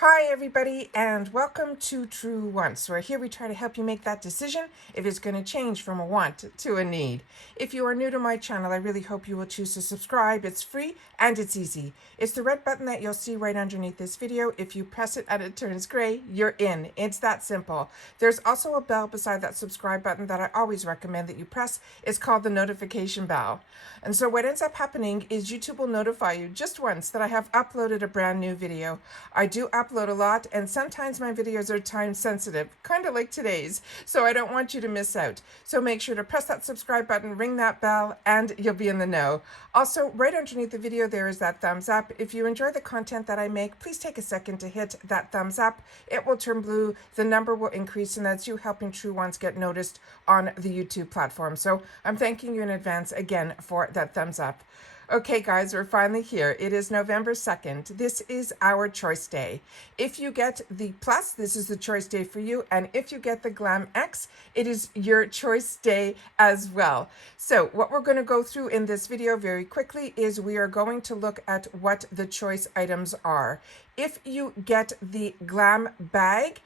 Hi everybody and welcome to True Wants, where here we try to help you make that decision if it's going to change from a want to a need. If you are new to my channel, I really hope you will choose to subscribe. It's free and it's easy. It's the red button that you'll see right underneath this video. If you press it and it turns gray, you're in. It's that simple. There's also a bell beside that subscribe button that I always recommend that you press. It's called the notification bell. And so what ends up happening is YouTube will notify you just once that I have uploaded a brand new video. I do upload a lot, and sometimes my videos are time sensitive, kind of like today's, so I don't want you to miss out. So make sure to press that subscribe button, ring that bell, and you'll be in the know. Also, right underneath the video there is that thumbs up. If you enjoy the content that I make, please take a second to hit that thumbs up. It will turn blue, the number will increase, and that's you helping True Ones get noticed on the YouTube platform. So I'm thanking you in advance again for that thumbs up. Okay guys, we're finally here. It is November 2nd. This is our choice day. If you get the plus, this is the choice day for you. And if you get the Glam X, it is your choice day as well. So what we're going to go through in this video very quickly is we are going to look at what the choice items are. If you get the Glam Bag,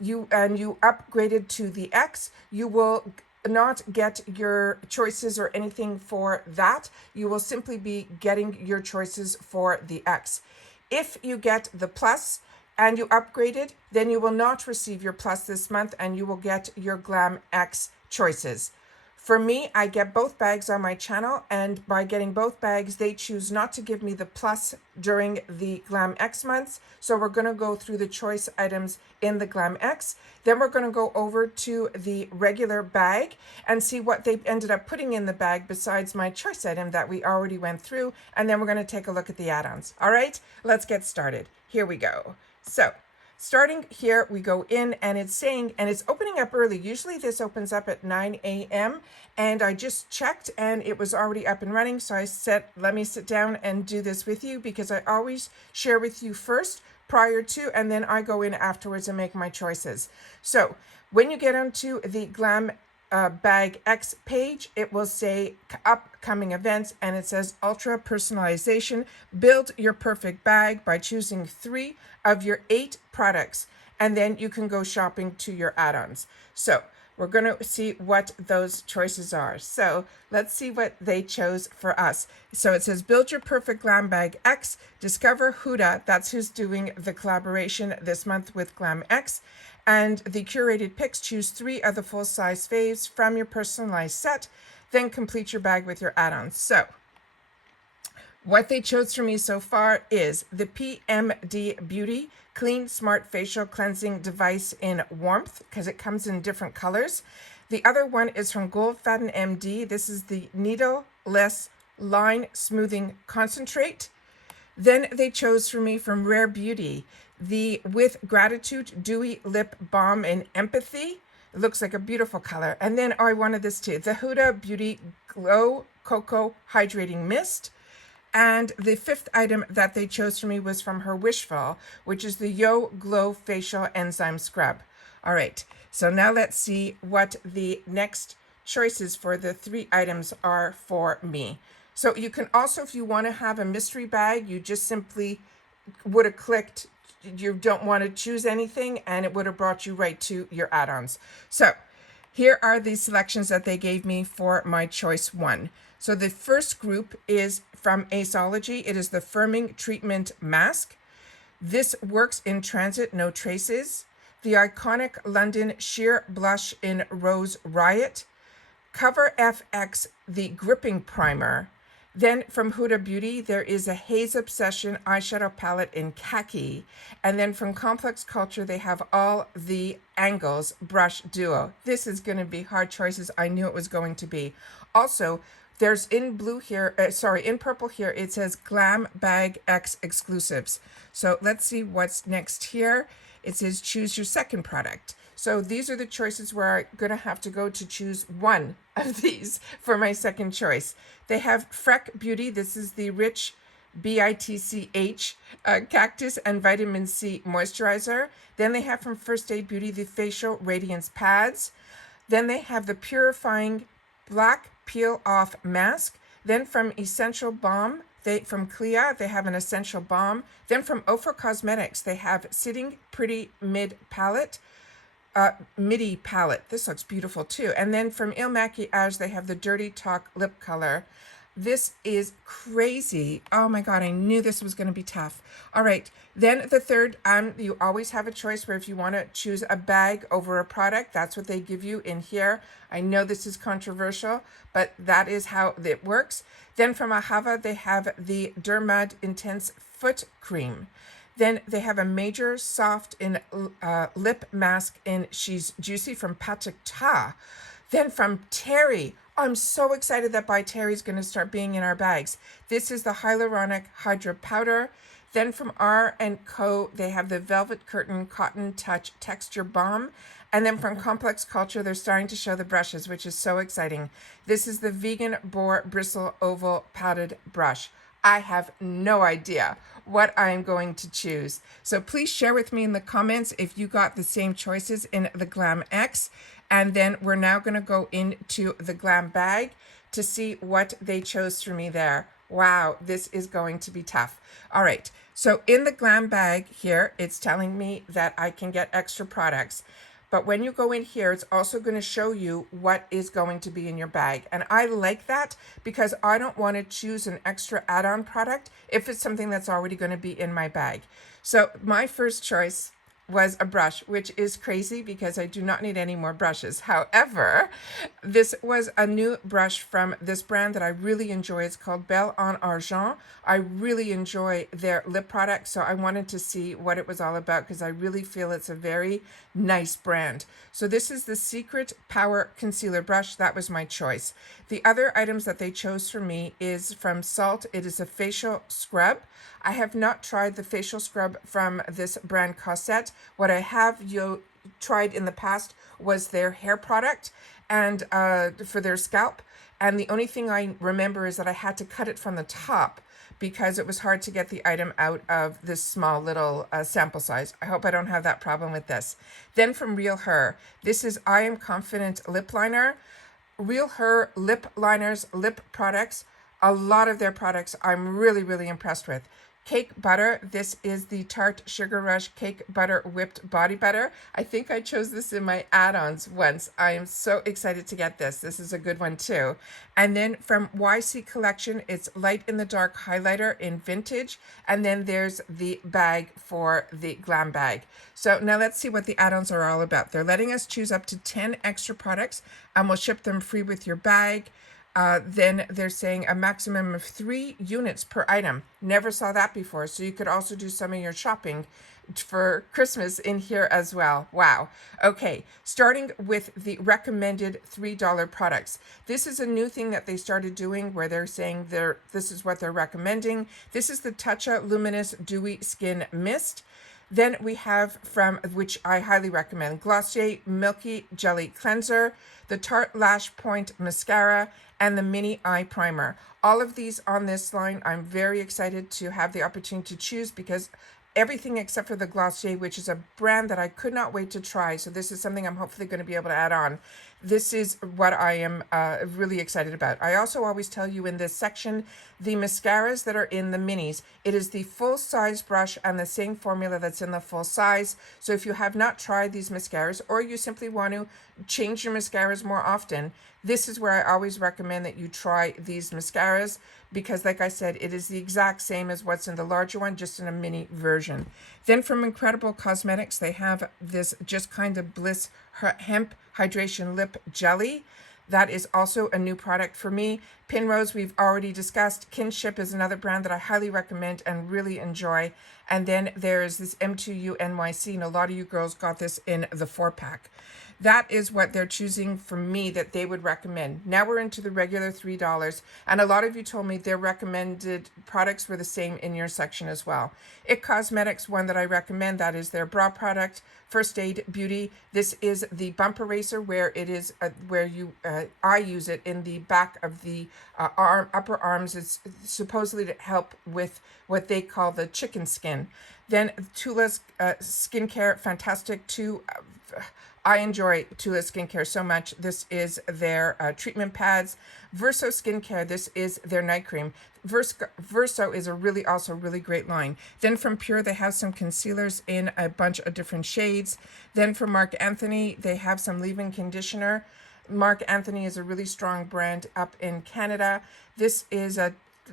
you upgraded to the X, you will not get your choices or anything for that. You will simply be getting your choices for the X. If you get the plus and you upgraded, then you will not receive your plus this month and you will get your Glam X choices. For me, I get both bags on my channel, and by getting both bags, they choose not to give me the plus during the Glam X months. So we're going to go through the choice items in the Glam X. Then we're going to go over to the regular bag and see what they ended up putting in the bag besides my choice item that we already went through. And then we're going to take a look at the add-ons. All right, let's get started. Here we go. So starting here, we go in and it's saying, and it's opening up early. Usually this opens up at 9 a.m. and I just checked and it was already up and running. So I said, let me sit down and do this with you because I always share with you first prior to, and then I go in afterwards and make my choices. So when you get onto the Glam Bag X page, it will say upcoming events and it says ultra personalization. Build your perfect bag by choosing 3 of your 8 products, and then you can go shopping to your add-ons. So we're going to see what those choices are. So let's see what they chose for us. So it says build your perfect Glam Bag X. Discover Huda, that's who's doing the collaboration this month with Glam X. And the curated picks, choose 3 of the full-size faves from your personalized set. Then complete your bag with your add-ons. So what they chose for me so far is the PMD Beauty Clean Smart Facial Cleansing Device in Warmth, because it comes in different colors. The other one is from Goldfaden MD. This is the Needleless Line Smoothing Concentrate. Then they chose for me from Rare Beauty the With Gratitude Dewy Lip Balm in Empathy. It looks like a beautiful color. And then I wanted this too, the Huda Beauty Glow Cocoa Hydrating Mist. And the 5th item that they chose for me was from her Wishful, which is the Yo Glow Facial Enzyme Scrub. All right, so now let's see what the next choices for the 3 items are for me. So you can also, if you want to have a mystery bag, you just simply would have clicked, you don't want to choose anything, and it would have brought you right to your add-ons. So here are the selections that they gave me for my choice 1. So the first group is from Aceology. It is the Firming Treatment Mask. This works in transit, no traces. The iconic London Sheer Blush in Rose Riot. Cover FX, the Gripping Primer. Then from Huda Beauty, there is a Haze Obsession eyeshadow palette in khaki. And then from Complex Culture, they have all the Angles Brush Duo. This is going to be hard choices. I knew it was going to be. Also, there's in blue here, in purple here, it says Glam Bag X Exclusives. So let's see what's next here. It says choose your second product. So these are the choices where I'm going to have to go to choose one of these for my second choice. They have Freck Beauty. This is the Rich BITCH Cactus and Vitamin C Moisturizer. Then they have from First Aid Beauty the Facial Radiance Pads. Then they have the Purifying Black Peel Off Mask. Then from Essential Balm, from Clea, they have an essential balm. Then from Ofra Cosmetics, they have Sitting Pretty Midi palette. This looks beautiful too. And then from Il Maquillage, they have the Dirty Talk lip color. This is crazy. Oh my God, I knew this was going to be tough. All right, then the third, you always have a choice where if you want to choose a bag over a product, that's what they give you in here. I know this is controversial, but that is how it works. Then from Ahava, they have the Dermad Intense Foot Cream. Then they have a major soft in lip mask in She's Juicy from Patrick Ta. Then from Terry, I'm so excited that by Terry's going to start being in our bags. This is the Hyaluronic Hydra Powder. Then from R&Co, they have the Velvet Curtain Cotton Touch Texture Balm. And then from Complex Culture, they're starting to show the brushes, which is so exciting. This is the Vegan Boar Bristle Oval Padded Brush. I have no idea what I'm going to choose. So please share with me in the comments if you got the same choices in the Glam X. And then we're now going to go into the Glam Bag to see what they chose for me there. Wow, this is going to be tough. All right, so in the Glam Bag here, it's telling me that I can get extra products. But when you go in here, it's also going to show you what is going to be in your bag. And I like that because I don't want to choose an extra add-on product if it's something that's already going to be in my bag. So my first choice was a brush, which is crazy because I do not need any more brushes. However, this was a new brush from this brand that I really enjoy. It's called Belle en Argent. I really enjoy their lip product, so I wanted to see what it was all about because I really feel it's a very nice brand. So this is the Secret Power Concealer Brush. That was my choice. The other items that they chose for me is from Salt. It is a facial scrub. I have not tried the facial scrub from this brand Cosette. What I have tried in the past was their hair product and for their scalp. And the only thing I remember is that I had to cut it from the top because it was hard to get the item out of this small little sample size. I hope I don't have that problem with this. Then from Real Her, this is I Am Confident Lip Liner. Real Her lip liners, lip products, a lot of their products I'm really, really impressed with. Cake Butter. This is the Tarte Sugar Rush Cake Butter Whipped Body Butter. I think I chose this in my add-ons once. I am so excited to get this. This is a good one too. And then from YC Collection, it's Light in the Dark Highlighter in Vintage. And then there's the bag for the Glam Bag. So now let's see what the add-ons are all about. They're letting us choose up to 10 extra products and we'll ship them free with your bag. Then they're saying a maximum of 3 units per item. Never saw that before. So you could also do some of your shopping for Christmas in here as well. Wow. Okay, starting with the recommended $3 products. This is a new thing that they started doing where they're saying this is what they're recommending. This is the Tatcha Luminous Dewy Skin Mist. Then we have from, which I highly recommend, Glossier Milky Jelly Cleanser, the Tarte Lash Point Mascara, and the Mini Eye Primer. All of these on this line, I'm very excited to have the opportunity to choose because everything except for the Glossier, which is a brand that I could not wait to try. So this is something I'm hopefully going to be able to add on. This is what I am really excited about. I also always tell you in this section, the mascaras that are in the minis, it is the full size brush and the same formula that's in the full size. So if you have not tried these mascaras or you simply want to change your mascaras more often, this is where I always recommend that you try these mascaras because like I said, it is the exact same as what's in the larger one, just in a mini version. Then from Incredible Cosmetics, they have this Just Kind of Bliss Hemp Hydration Lip Jelly. That is also a new product for me. Pinrose, we've already discussed. Kinship is another brand that I highly recommend and really enjoy. And then there's this M2U NYC, and a lot of you girls got this in the 4-pack. That is what they're choosing for me that they would recommend. Now we're into the regular $3, and a lot of you told me their recommended products were the same in your section as well. IT Cosmetics, one that I recommend, that is their bra product, First Aid Beauty. This is the bump eraser where it is I use it in the back of the upper arms. It's supposedly to help with what they call the chicken skin. Then Tula's Skincare Fantastic 2 I enjoy Tula Skincare so much. This is their treatment pads. Verso Skincare, this is their night cream. Verso is a also really great line. Then from Pure, they have some concealers in a bunch of different shades. Then from Marc Anthony, they have some leave-in conditioner. Marc Anthony is a really strong brand up in Canada. This is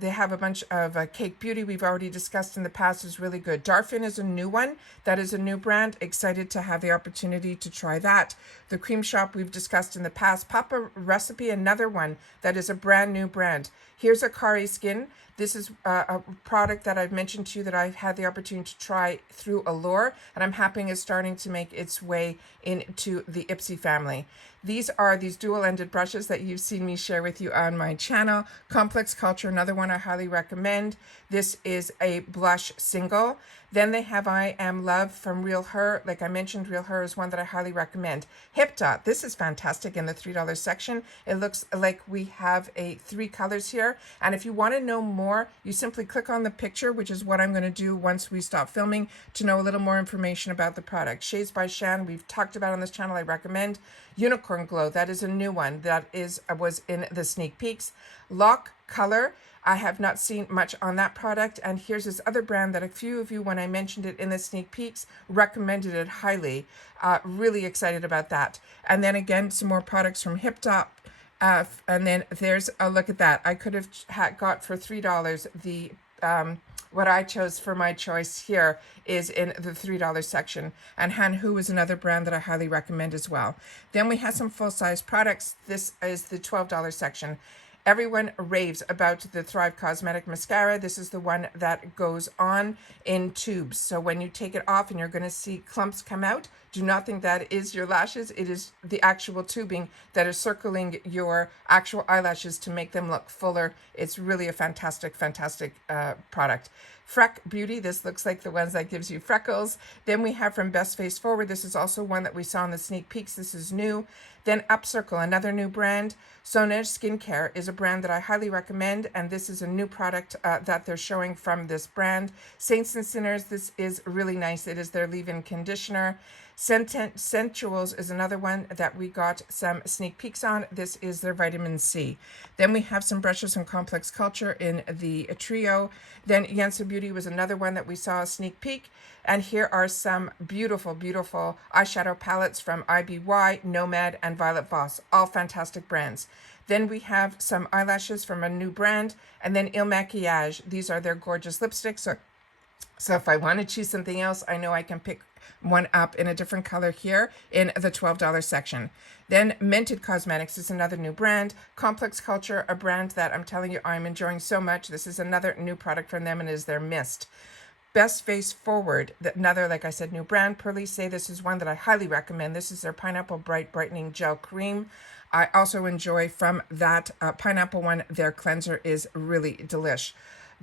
they have a bunch of Cake Beauty we've already discussed in the past, is really good. Darphin is a new one. That is a new brand. Excited to have the opportunity to try that. The Cream Shop we've discussed in the past. Papa Recipe, another one that is a brand new brand. Here's Akari Skin. This is a product that I've mentioned to you that I've had the opportunity to try through Allure, and I'm happy it's starting to make its way into the IPSY family. These are these dual-ended brushes that you've seen me share with you on my channel. Complex Culture, another one I highly recommend. This is a blush single. Then they have I Am Love from Real Her. Like I mentioned, Real Her is one that I highly recommend. Hip Dot, this is fantastic in the $3 section. It looks like we have 3 colors here. And if you want to know more, you simply click on the picture, which is what I'm going to do once we stop filming, to know a little more information about the product. Shades by Shan, we've talked about on this channel, I recommend. Unicorn Glow, that is a new one that was in the sneak peeks. Lock Color, I have not seen much on that product. And here's this other brand that a few of you, when I mentioned it in the sneak peeks, recommended it highly. Really excited about that. And then again, some more products from Hip Top. And then there's a look at that. I could have got for $3 the what I chose for my choice here is in the $3 section. And Hanhu is another brand that I highly recommend as well. Then we have some full-size products. This is the $12 section. Everyone raves about the Thrive Cosmetic Mascara. This is the one that goes on in tubes. So when you take it off and you're going to see clumps come out, do not think that is your lashes. It is the actual tubing that is circling your actual eyelashes to make them look fuller. It's really a fantastic, fantastic product. Freck Beauty, this looks like the ones that gives you freckles. Then we have from Best Face Forward, this is also one that we saw in the sneak peeks. This is new. Then Upcircle, another new brand. Sonej Skincare is a brand that I highly recommend, and this is a new product that they're showing from this brand. Saints and Sinners, this is really nice. It is their leave-in conditioner. Sensuals is another one that we got some sneak peeks on. This is their vitamin C. Then we have some brushes from Complex Culture in the trio. Then Yensa Beauty was another one that we saw a sneak peek. And here are some beautiful, beautiful eyeshadow palettes from IPSY, Nomad, and Violet Voss. All fantastic brands. Then we have some eyelashes from a new brand. And then Il Maquillage. These are their gorgeous lipsticks. So if I want to choose something else, I know I can pick one up in a different color here in the $12 section. Then Mented Cosmetics is another new brand. Complex Culture, a brand that I'm telling you I'm enjoying so much. This is another new product from them, and it is their Mist. Best Face Forward, another, like I said, new brand. Pearly Say, this is one that I highly recommend. This is their Pineapple Brightening Gel Cream. I also enjoy from that pineapple one, their cleanser is really delish.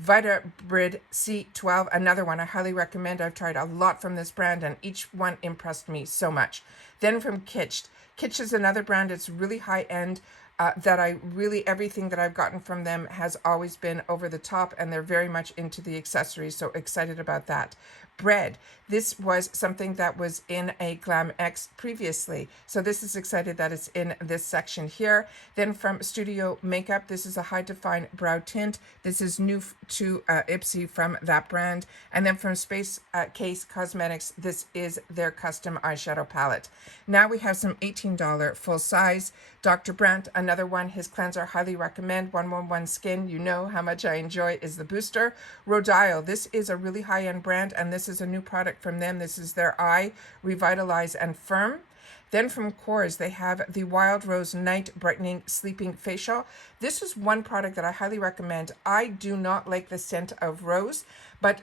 Vitabrid C12, another one I highly recommend. I've tried a lot from this brand, and each one impressed me so much. Then from Kitsch. Kitsch is another brand. It's really high-end. That I really, everything that I've gotten from them has always been over the top, and they're very much into the accessories, so excited about that. Bread. This was something that was in a Glam X previously, so this is excited that it's in this section here. Then from Studio Makeup, this is a high define brow tint. This is new to IPSY from that brand. And then from Space Case Cosmetics, this is their custom eyeshadow palette. Now we have some $18 full size. Dr. Brandt, another one, his cleanser, highly recommend. 111 Skin, you know how much I enjoy, is the booster. Rodile, this is a really high-end brand, and this is a new product from them. This is their Eye Revitalize and Firm. Then from Kors, they have the Wild Rose Night Brightening Sleeping Facial. This is one product that I highly recommend. I do not like the scent of rose, but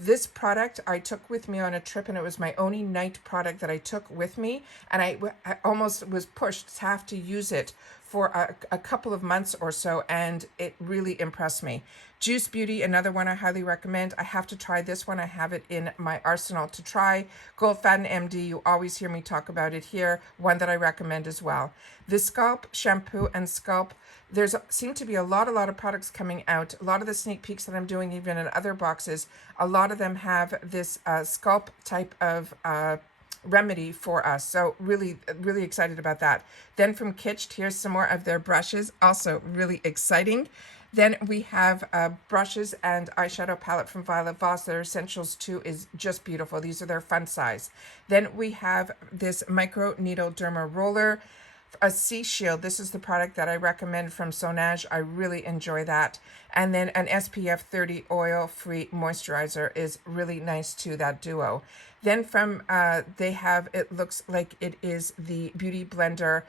this product I took with me on a trip, and it was my only night product that I took with me, and I almost was pushed to have to use it for a couple of months or so, and it really impressed me. Juice Beauty, another one I highly recommend. I have to try this one. I have it in my arsenal to try. Goldfaden MD, you always hear me talk about it here. One that I recommend as well. The Scalp Shampoo and Scalp. There's seem to be a lot of products coming out. A lot of the sneak peeks that I'm doing, even in other boxes, a lot of them have this scalp type of remedy for us. So really, really excited about that. Then from Kitsch, here's some more of their brushes. Also really exciting. Then we have brushes and eyeshadow palette from Violet Voss. Their Essentials 2 is just beautiful. These are their fun size. Then we have this micro needle derma roller, a C Shield. This is the product that I recommend from Sonage. I really enjoy that. And then an SPF 30 oil-free moisturizer is really nice too, that duo. Then from, they have, it looks like it is the Beauty Blender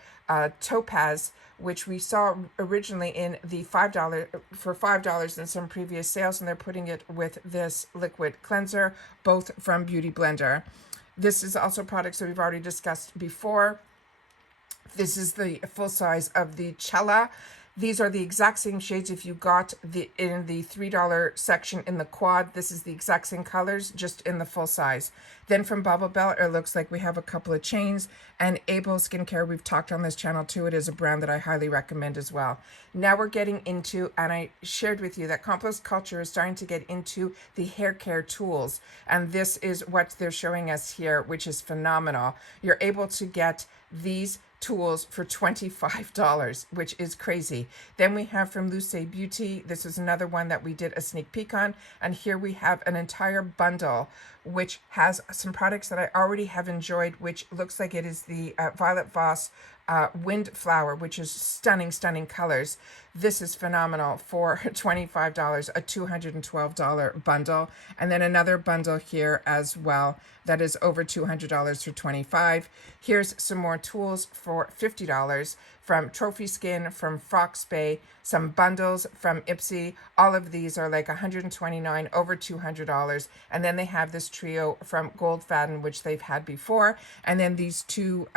Topaz, which we saw originally in the $5 for $5 in some previous sales, and they're putting it with this liquid cleanser, both from Beauty Blender. This is also products that we've already discussed before. This is the full size of the Cella. These are the exact same shades if you got in the $3 section in the quad. This is the exact same colors, just in the full size. Then from Bubble Bell, it looks like we have a couple of chains. And Able Skincare, we've talked on this channel too. It is a brand that I highly recommend as well. Now we're getting into, and I shared with you that Compost Culture is starting to get into the hair care tools. And this is what they're showing us here, which is phenomenal. You're able to get these tools for $25, which is crazy. Then we have from Luce Beauty. This is another one that we did a sneak peek on. And here we have an entire bundle, which has some products that I already have enjoyed, which looks like it is the Violet Voss Windflower, which is stunning, stunning colors. This is phenomenal for $25, a $212 bundle. And then another bundle here as well that is over $200 for $25. Here's some more tools for $50 from Trophy Skin, from Fox Bay, some bundles from IPSY. All of these are like $129, over $200. And then they have this trio from Goldfaden, which they've had before. And then these two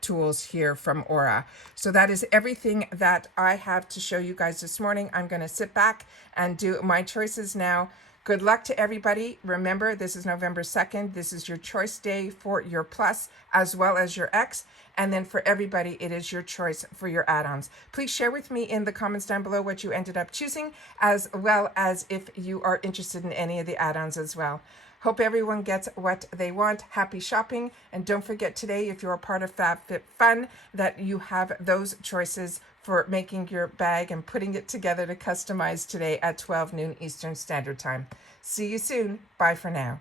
tools here from Aura. So that is everything that I have to show you guys this morning. I'm going to sit back and do my choices now. Good luck to everybody. Remember, this is November 2nd. This is your choice day for your Plus as well as your X. And then for everybody, it is your choice for your add-ons. Please share with me in the comments down below what you ended up choosing, as well as if you are interested in any of the add-ons as well. Hope everyone gets what they want. Happy shopping. And don't forget today, if you're a part of FabFitFun, that you have those choices for making your bag and putting it together to customize today at 12 noon Eastern Standard Time. See you soon. Bye for now.